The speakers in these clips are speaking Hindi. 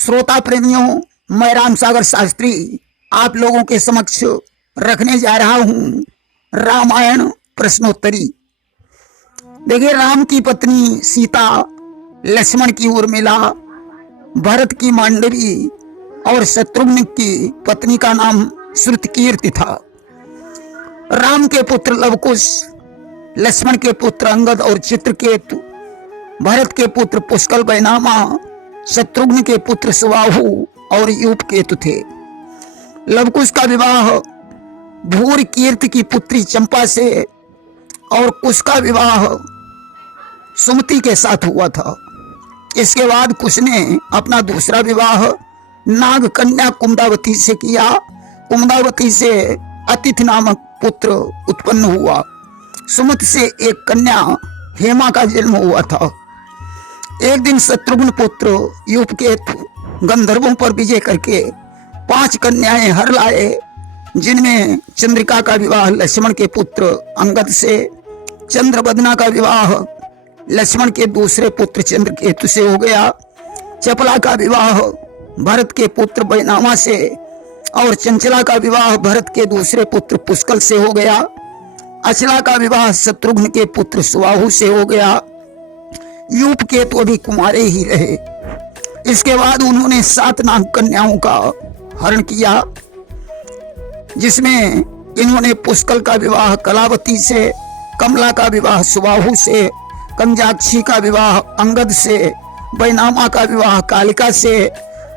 श्रोता प्रेमियों, मैं राम सागर शास्त्री आप लोगों के समक्ष रखने जा रहा हूं रामायण प्रश्नोत्तरी। देखिए, राम की पत्नी सीता लक्ष्मण की उर्मिला, भरत की मांडवी और शत्रुघ्न की पत्नी का नाम श्रुतकीर्ति था। राम के पुत्र लवकुश, लक्ष्मण के पुत्र अंगद और चित्रकेतु, भरत के पुत्र पुष्कल बैनामा, शत्रुघ्न के पुत्र सुबाहु और यूपकेतु थे। लवकुश का विवाह भूर कीर्ति की पुत्री चंपा से और कुश का विवाह सुमति के साथ हुआ था। इसके बाद कुश ने अपना दूसरा विवाह नाग कन्या कुमुदावती से किया। कुमुदावती से अतिथि नामक पुत्र उत्पन्न हुआ। सुमति से एक कन्या हेमा का जन्म हुआ था। एक दिन शत्रुघ्न पुत्र यूपकेतु गंधर्वों पर विजय करके 5 कन्याएं हर लाए, जिनमें चंद्रिका का विवाह लक्ष्मण के पुत्र अंगद से, चंद्रबदना का विवाह लक्ष्मण के दूसरे पुत्र चंद्रकेतु से हो गया, चपला का विवाह भरत के पुत्र बैनामा से और चंचला का विवाह भरत के दूसरे पुत्र पुष्कल से हो गया, अचला का विवाह शत्रुघ्न के पुत्र सुबाहु से हो गया। यूपकेतु अभी कुमारे ही रहे। इसके बाद उन्होंने 7 नाग कन्याओं का हरण किया, जिसमें इन्होंने पुष्कल का विवाह कलावती से, कमला का विवाह सुबाहु से, कंजाक्षी का विवाह अंगद से, बैनामा का विवाह कालिका से,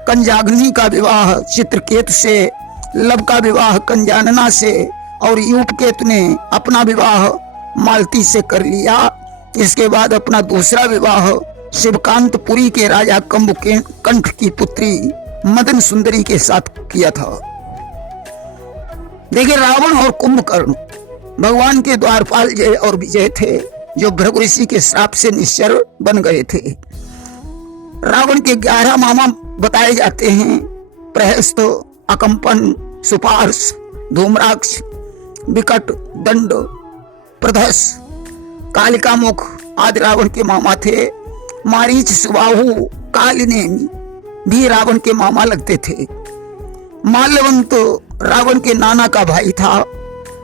कंजाग्नि का विवाह चित्रकेतु से, लव का विवाह कंजानना से और यूपकेतु ने अपना विवाह मालती से कर लिया। इसके बाद अपना दूसरा विवाह शिवकांतपुरी के राजा कंठ की पुत्री मदन सुंदरी के साथ किया था। देखिए, रावण और कुंभकर्ण भगवान के द्वारपाल जय और विजय थे, जो भृगु ऋषि के श्राप से निश्चर बन गए थे। रावण के 11 मामा बताए जाते हैं: प्रहस्त, अकंपन, सुपार्श, धूम्राक्ष, विकट, दंड, प्रधस, कालिका मुख आदि रावण के मामा थे। मारीच, सुबाहु, कालिनेमी भी रावण के मामा लगते थे। माल्यवंत रावण के नाना का भाई था।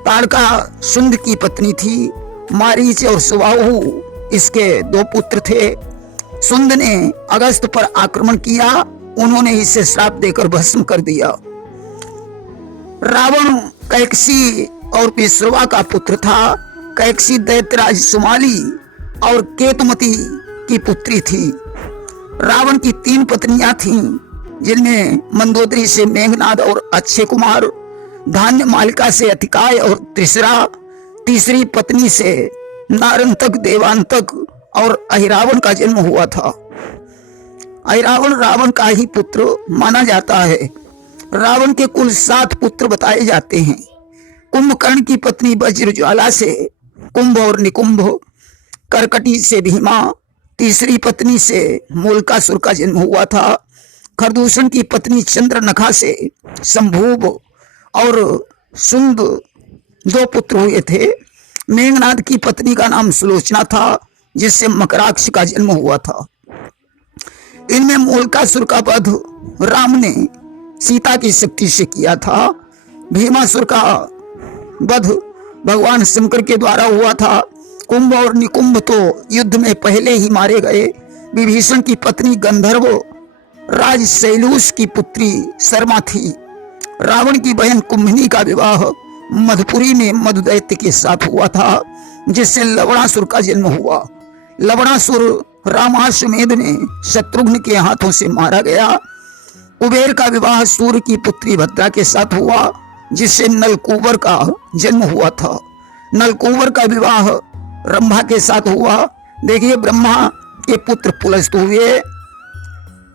ताड़का सुंद की पत्नी थी। मारीच और सुबाहु इसके 2 पुत्र थे। सुंद ने अगस्त पर आक्रमण किया, उन्होंने इसे श्राप देकर भस्म कर दिया। रावण कैकसी और विश्रवा का पुत्र था। कैकसी दैत्यराज सुमाली और केतुमती की पुत्री थी। रावण की 3 पत्नियां थीं, जिनमें मंदोदरी से मेघनाद और अक्षय कुमार, धान्य मालिका से अतिकाय और तीसरी पत्नी से नारंतक, देवांतक और अहिरावण का जन्म हुआ था। अहिरावण रावण का ही पुत्र माना जाता है। रावण के कुल 7 पुत्र बताए जाते हैं। कुंभकर्ण की पत्नी वज्रज्वाला से कुंभ और निकुंभ, करकटी से भीमा, तीसरी पत्नी से मूलकासुर का जन्म हुआ था। खरदूषण की पत्नी चंद्रनखा से संभूव और सुंद 2 पुत्र हुए थे। मेघनाद की पत्नी का नाम सुलोचना था, जिससे मकराक्ष का जन्म हुआ था। इनमें मूलकासुर का वध राम ने सीता की शक्ति से किया था। भीमासुर का वध भगवान शंकर के द्वारा हुआ था। कुंभ और निकुंभ तो युद्ध में पहले ही मारे गए। विभीषण की पत्नी गंधर्व राज शैलूष की पुत्री शर्मा थी। रावण की बहन कुंभिनी का विवाह मधुपुरी में मधुदैत्य के साथ हुआ था, जिससे लवणासुर का जन्म हुआ। लवणासुर रामाश्वमेध में शत्रुघ्न के हाथों से मारा गया। कुबेर का विवाह सूर्य की पुत्री भद्रा के साथ हुआ, जिससे नलकूबर का जन्म हुआ था। नलकूबर का विवाह ब्रह्मा के साथ हुआ। देखिए, ब्रह्मा के पुत्र पुलस्त हुए,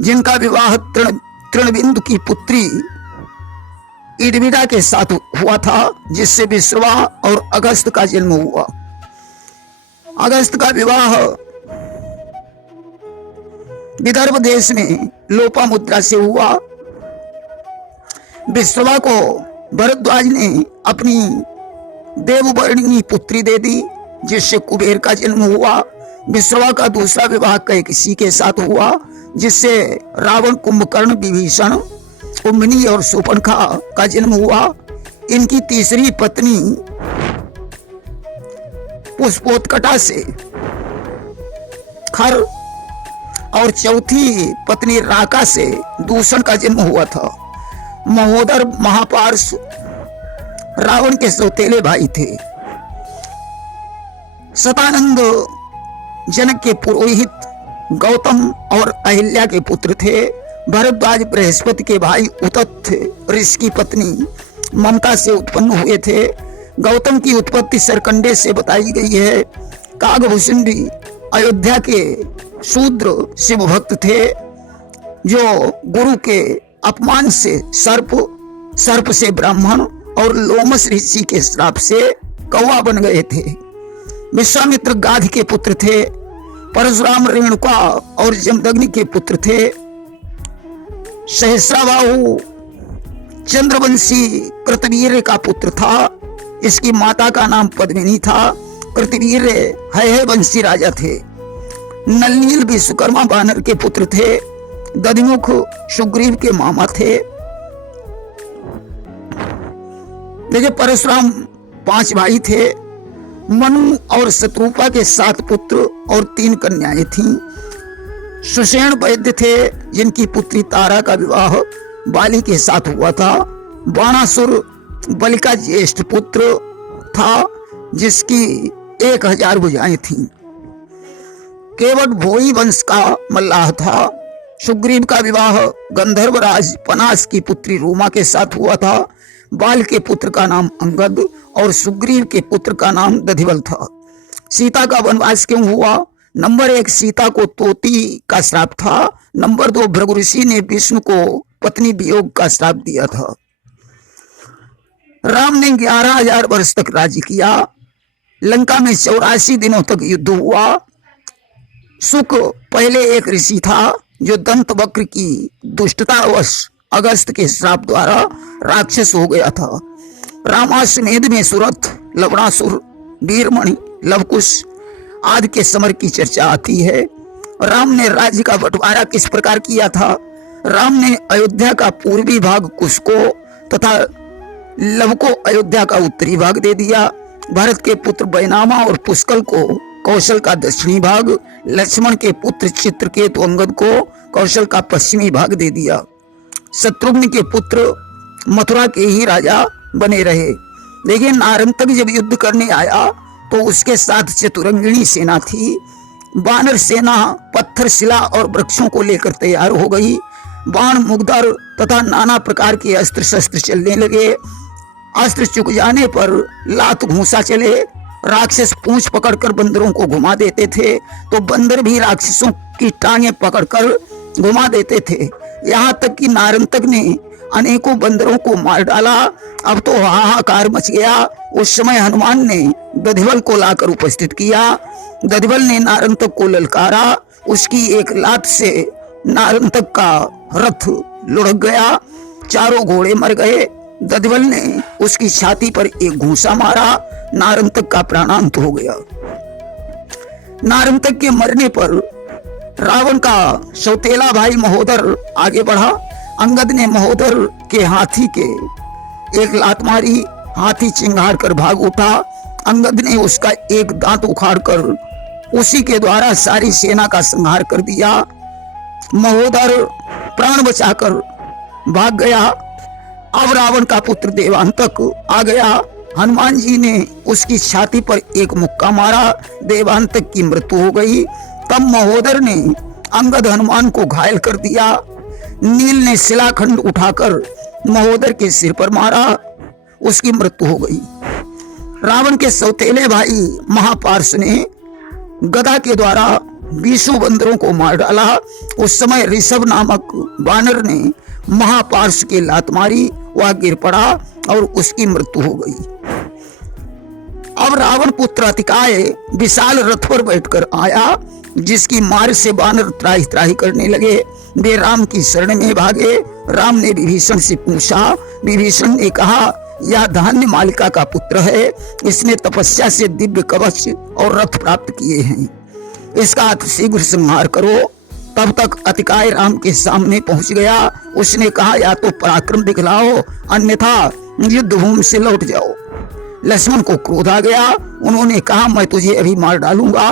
जिनका विवाह तृणबिंदु की पुत्री इडविडा के साथ हुआ था, जिससे विश्रवा और अगस्त का जन्म हुआ। अगस्त का विवाह विदर्भ देश में लोपामुद्रा से हुआ। विश्रवा को भरद्वाज ने अपनी देववर्णिनी पुत्री दे दी, जिससे कुबेर का जन्म हुआ। विश्रवा का दूसरा विवाह कैकसी के साथ हुआ, जिससे रावण, कुंभकर्ण, विभीषण, उम्मिनी और शूर्पणखा का जन्म हुआ। इनकी तीसरी पत्नी पुष्पोत्कटा से खर और चौथी पत्नी राका से दूषण का जन्म हुआ था। महोदर महापार्श रावण के सौतेले भाई थे। शतानंद जनक के पुरोहित गौतम और अहिल्या के पुत्र थे। भरद्वाज बृहस्पति के भाई उतत ऋषि की पत्नी ममता से उत्पन्न हुए थे। गौतम की उत्पत्ति सरकंडे से बताई गई है। कागभूषण भी अयोध्या के शूद्र शिव भक्त थे, जो गुरु के अपमान से सर्प से ब्राह्मण और लोमस ऋषि के श्राप से कौवा बन गए थे। विश्वामित्र गाध के पुत्र थे। परशुराम रेणुका और जमदग्नि के पुत्र थे। सहस्राबाहु चंद्रवंशी कृतवीर्य का पुत्र था। इसकी माता का नाम पद्मिनी था। कृतवीर्य है वंशी राजा थे। नलनील विश्वकर्मा वानर के पुत्र थे। दधिमुख सुग्रीव के मामा थे। देखिए, परशुराम 5 भाई थे। मनु और शत्रुपा के 7 पुत्र और 3 कन्याएं थीं। सुषेण वैद्य थे, जिनकी पुत्री तारा का विवाह बाली के साथ हुआ था। बाणासुर बलि का ज्येष्ठ पुत्र था, जिसकी 1000 भुजाएं थीं। केवट भोई वंश का मल्लाह था। सुग्रीव का विवाह गंधर्वराज पनास की पुत्री रूमा के साथ हुआ था। बाल के पुत्र का नाम अंगद और सुग्रीव के पुत्र का नाम दधिवल था। सीता का वनवास क्यों हुआ? नंबर 1, सीता को तोती का श्राप था। नंबर 2, भृगु ऋषि ने विष्णु को पत्नी वियोग का श्राप दिया था। राम ने 11,000 वर्ष तक राज्य किया। लंका में 84 दिनों तक युद्ध हुआ। शुक पहले एक ऋषि था, जो दंत वक्र की दुष्टतावश अगस्त के श्राप द्वारा राक्षस हो गया था। रामाश्वमेध में सुरथ, लवणासुर, वीरमणि, लवकुश आदि के समर की चर्चा आती है। राम ने राज्य का बंटवारा किस प्रकार किया था? राम ने अयोध्या का पूर्वी भाग कुश को तथा लव को अयोध्या का उत्तरी भाग दे दिया। भरत के पुत्र बैनामा और पुष्कल को कौशल का दक्षिणी भाग, लक्ष्मण के पुत्र चित्रकेतु अंगद को कौशल का पश्चिमी भाग दे दिया। शत्रुघ्न के पुत्र मथुरा के ही राजा बने रहे। लेकिन नारंतक जब युद्ध करने आया तो उसके साथ चतुरंगिणी सेना थी। वानर सेना पत्थर, शिला और वृक्षों को लेकर तैयार हो गई। बाण, मुगदर तथा नाना प्रकार के अस्त्र शस्त्र चलने लगे। अस्त्र चुक जाने पर लात घूंसा चले। राक्षस पूंछ पकड़कर बंदरों को घुमा देते थे, तो बंदर भी राक्षसों की टांगें पकड़कर घुमा देते थे। यहाँ तक कि नारंतक ने अनेकों बंदरों को मार डाला। अब तो हाहाकार मच गया। उस समय हनुमान ने दधिवल को लाकर उपस्थित किया। दधिवल ने नारंतक को ललकारा। उसकी एक लात से नारंतक का रथ लुढ़क गया। 4 घोड़े मर गए। दधिवल ने उसकी छाती पर एक घूंसा मारा। नारंतक का प्राणांत हो गया। नारंतक के मरने पर रावण का सौतेला भाई महोदर आगे बढ़ा। अंगद ने महोदर के हाथी के एक लात मारी। हाथी चिंगार कर भाग उठा। अंगद ने उसका एक दांत उखाड़कर उसी के द्वारा सारी सेना का संहार कर दिया। महोदर प्राण बचाकर भाग गया। अब रावण का पुत्र देवांतक आ गया। हनुमान जी ने उसकी छाती पर एक मुक्का मारा। देवांतक की मृत्यु हो गई। तब महोदर ने अंगद हनुमान को घायल कर दिया। नील ने शिलाखंड उठाकर महोदर के सिर पर मारा। उसकी मृत्यु हो गई। रावण के सौतेले भाई महापार्श ने गदा के द्वारा 20 बंदरों को मार डाला। उस समय ऋषभ नामक वानर ने महापार्श के लात मारी। वह गिर पड़ा और उसकी मृत्यु हो गई। अब रावण पुत्र अतिकाय विशाल रथ पर बैठकर आया, जिसकी मार से वानर त्राही त्राही करने लगे। वे राम की शरण में भागे। राम ने विभीषण से पूछा। विभीषण ने कहा, यह धान्य मालिका का पुत्र है। इसने तपस्या से दिव्य कवच और रथ प्राप्त किए हैं। इसका अतिशीघ्र संहार करो। तब तक अतिकाय राम के सामने पहुंच गया। उसने कहा, या तो पराक्रम दिखलाओ, अन्यथा युद्ध भूमि से लौट जाओ। लक्ष्मण को क्रोध आ गया। उन्होंने कहा, मैं तुझे अभी मार डालूंगा।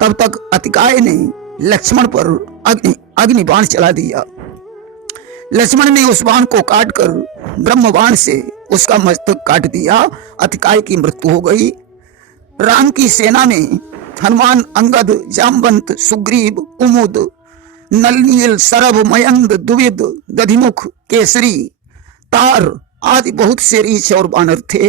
तब तक अतिकाय ने लक्ष्मण पर अग्नि बाण चला दिया। लक्ष्मण ने उस बाण को काटकर ब्रह्म बाण से उसका मस्तक काट दिया। अतिकाय की मृत्यु हो गई। राम की सेना में हनुमान, अंगद, जामवंत, सुग्रीव, कुमुद, नलनील, सरभ, मयंद, द्विविद, दधिमुख, केसरी, तार आदि बहुत से रीछ और बानर थे।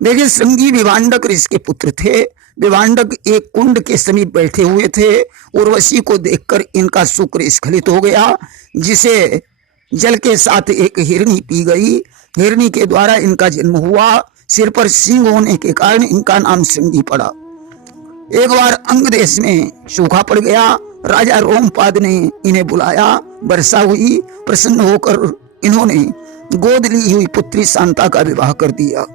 देखिए, श्रृंगी विभांडक ऋषि के पुत्र थे। विभांडक एक कुंड के समीप बैठे हुए थे। उर्वशी को देखकर इनका शुक्र स्खलित हो गया, जिसे जल के साथ एक हिरनी पी गई। हिरनी के द्वारा इनका जन्म हुआ। सिर पर सींग होने के कारण इनका नाम श्रृंगी पड़ा। एक बार अंग देश में सूखा पड़ गया। राजा रोमपाद ने इन्हें बुलाया। वर्षा हुई। प्रसन्न होकर इन्होंने गोद ली हुई पुत्री शांता का विवाह कर दिया।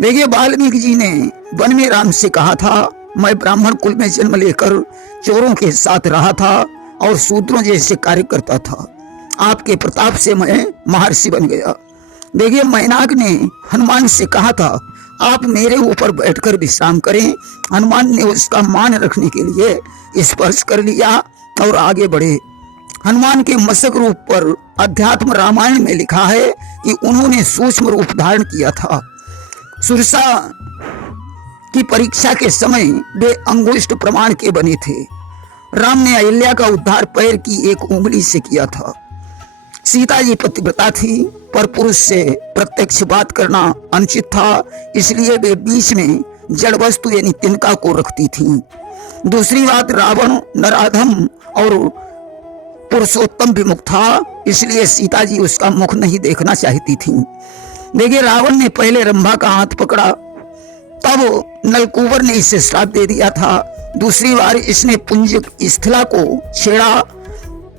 देखिए, वाल्मीकि जी ने वन में राम से कहा था, मैं ब्राह्मण कुल में जन्म लेकर चोरों के साथ रहा था और शूद्रों जैसे कार्य करता था। आपके प्रताप से मैं महर्षि बन गया। देखिए, मैनाक ने हनुमान से कहा था, आप मेरे ऊपर बैठकर विश्राम करें। हनुमान ने उसका मान रखने के लिए स्पर्श कर लिया और आगे बढ़े। हनुमान के मशक रूप पर अध्यात्म रामायण में लिखा है कि उन्होंने सूक्ष्म रूप धारण किया था। सुरसा की परीक्षा के समय वे अंगुष्ठ प्रमाण के बने थे। राम ने अहिल्या का उद्धार पैर की एक उंगली से किया था। सीता जी पतिव्रता थी, पर पुरुष से प्रत्यक्ष बात करना अनुचित था, इसलिए वे बीच में जड़ वस्तु यानी तिनका को रखती थीं। दूसरी बात, रावण नराधम और पुरुषोत्तम विमुख था, इसलिए सीता जी उसका मुख नहीं देखना चाहती थीं। देखिए, रावण ने पहले रंभा का हाथ पकड़ा, तब नलकूबर ने इसे श्राप दे दिया था। दूसरी बार इसने पुंज स्थिला को छेड़ा,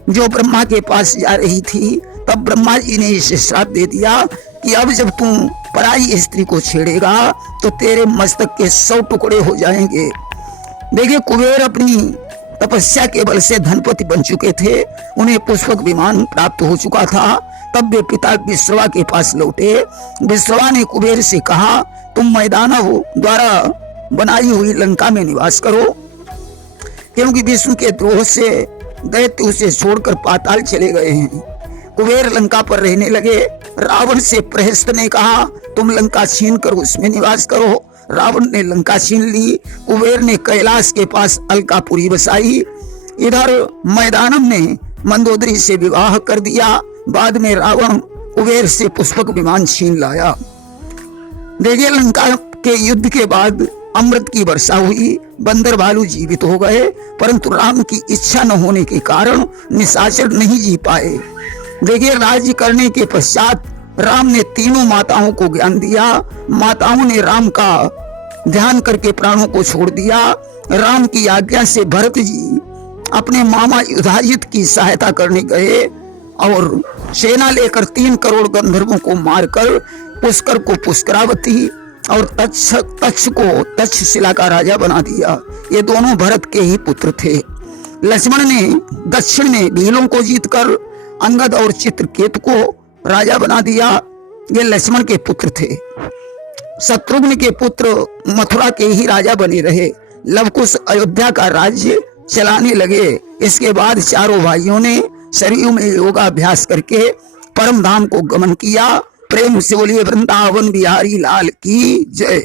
जो ब्रह्मा के पास जा रही थी। तब ब्रह्मा जी ने इसे श्राप दे दिया कि अब जब तू पराई स्त्री को छेड़ेगा तो तेरे मस्तक के 100 टुकड़े हो जाएंगे। देखिए, कुबेर अपनी तपस्या के बल से धनपति बन चुके थे। उन्हें पुष्पक विमान प्राप्त हो चुका था। तब वे पिता विश्रवा के पास लौटे। विश्रवा ने कुबेर से कहा, तुम मैदानव द्वारा बनाई हुई लंका में निवास करो, क्योंकि विष्णु के द्रोह से दैत्य उसे छोड़कर पाताल चले गए हैं। कुबेर लंका पर रहने लगे। रावण से प्रहस्त ने कहा, तुम लंका छीन कर उसमें निवास करो। रावण ने लंका छीन ली। कुबेर ने कैलाश के पास अलकापुरी बसाई। इधर मैदानव ने मंदोदरी से विवाह कर दिया। बाद में रावण कुबेर से पुष्पक विमान छीन लाया। देखिए, लंका के युद्ध के बाद अमृत की वर्षा हुई। बंदर भालू जीवित हो गए, परंतु राम की इच्छा न होने के कारण निशाचर नहीं जी पाए। देखिए, राज्य करने के पश्चात राम ने तीनों माताओं को ज्ञान दिया। माताओं ने राम का ध्यान करके प्राणों को छोड़ दिया। राम की आज्ञा से भरत जी अपने मामा युधाजित की सहायता करने गए और सेना लेकर 3 करोड़ गंधर्वों को मारकर पुष्कर को पुष्करावती और तक्ष को तक्षशिला का राजा बना दिया। ये दोनों भरत के ही पुत्र थे। लक्ष्मण ने दक्षिण में भीलों को जीतकर अंगद और चित्रकेतु को राजा बना दिया। ये लक्ष्मण के पुत्र थे। शत्रुघ्न के पुत्र मथुरा के ही राजा बने रहे। लवकुश अयोध्या का राज्य चलाने लगे। इसके बाद चारों भाइयों ने सरयू में योगाभ्यास करके परम धाम को गमन किया। प्रेम से बोलिए वृंदावन बिहारी लाल की जय।